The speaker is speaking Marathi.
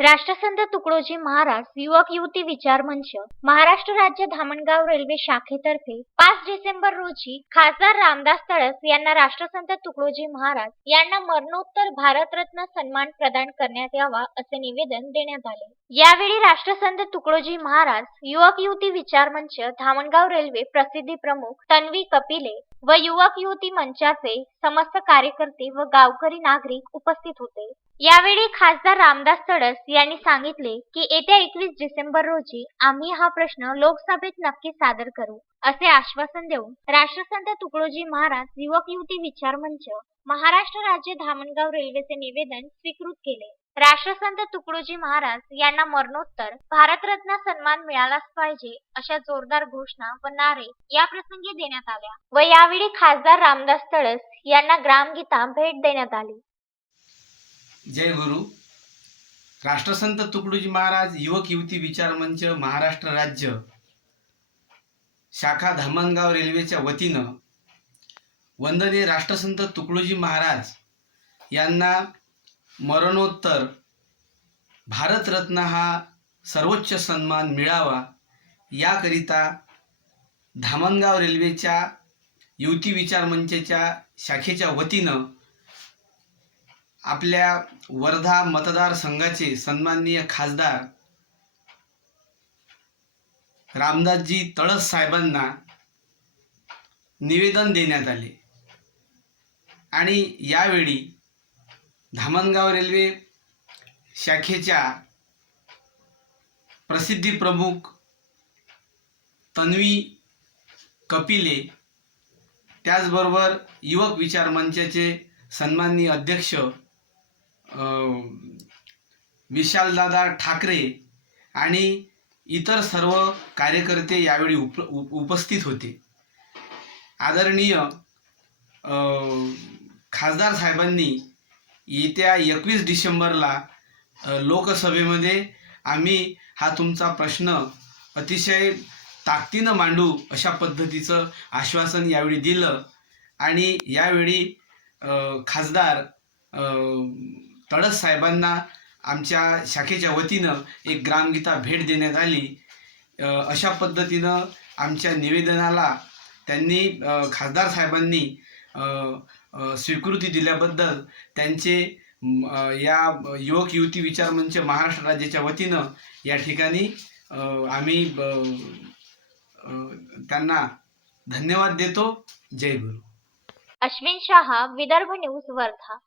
राष्ट्रसंत तुकडोजी महाराज युवक युवती विचार मंच महाराष्ट्र राज्य धामणगाव रेल्वे शाखेतर्फे पाच डिसेंबर रोजी खासदार रामदास तळस यांना राष्ट्रसंत तुकडोजी महाराज यांना मरणोत्तर भारतरत्न सन्मान प्रदान करण्यात यावा असे निवेदन देण्यात आले. यावेळी राष्ट्रसंत तुकडोजी महाराज युवक युवती विचार मंच धामणगाव रेल्वे प्रसिद्धी प्रमुख तन्वी कपिले व युवक युवती मंचाचे समस्त कार्यकर्ते व गावकरी नागरिक उपस्थित होते. यावेळी खासदार रामदास तडस यांनी सांगितले की येत्या एकवीस डिसेंबर रोजी आम्ही हा प्रश्न लोकसभेत नक्की सादर करू असे आश्वासन देऊन राष्ट्रसंत तुकडोजी महाराज युवक युवती विचार मंच महाराष्ट्र राज्य धामणगाव रेल्वेचे निवेदन स्वीकृत केले. राष्ट्रसंत तुकडोजी महाराज यांना मरणोत्तर भारतरत्न सन्मान मिळालाच पाहिजे अशा जोरदार घोषणा व नारे या प्रसंगी देण्यात आल्या व यावेळी खासदार रामदास तळस यांना ग्रामगीता भेट देण्यात आली. जय गुरु. राष्ट्रसंत तुकडोजी महाराज युवक युवती विचार मंच महाराष्ट्र राज्य शाखा धामणगाव रेल्वेच्या वतीनं वंदने राष्ट्रसंत तुकडोजी महाराज यांना मरणोत्तर भारतरत्न हा सर्वोच्च सन्मान मिळावा याकरिता धामणगाव रेल्वेच्या युवती विचार मंचच्या शाखेच्या वतीनं आपल्या वर्धा मतदारसंघाचे सन्माननीय खासदार रामदासजी तळस साहेबांना निवेदन देण्यात आले. आणि यावेळी धामणगाव रेल्वे शाखेच्या प्रसिद्धी प्रमुख तन्वी कपिले त्याचबरोबर युवक विचार मंचाचे सन्माननीय अध्यक्ष विशालदादा ठाकरे आणि इतर सर्व कार्यकर्ते यावेळी उप उपस्थित होते. आदरणीय खासदार साहेबांनी येत्या एकवीस डिसेंबरला लोकसभेमध्ये आम्ही हा तुमचा प्रश्न अतिशय ताकदीनं मांडू अशा पद्धतीचं आश्वासन यावेळी दिलं आणि यावेळी खासदार तळस साहेबांना आमच्या शाखेच्या वतीनं एक ग्रामगीता भेट देण्यात आली. अशा पद्धतीनं आमच्या निवेदनाला त्यांनी खासदार साहेबांनी स्वीकृती दिल्याबद्दल त्यांचे या युवक युवती विचार मंच महाराष्ट्र राज्याच्या वतीनं या ठिकाणी आम्ही त्यांना धन्यवाद देतो. जय गुरु. अश्विन शहा विदर्भ न्यूज वर्धा.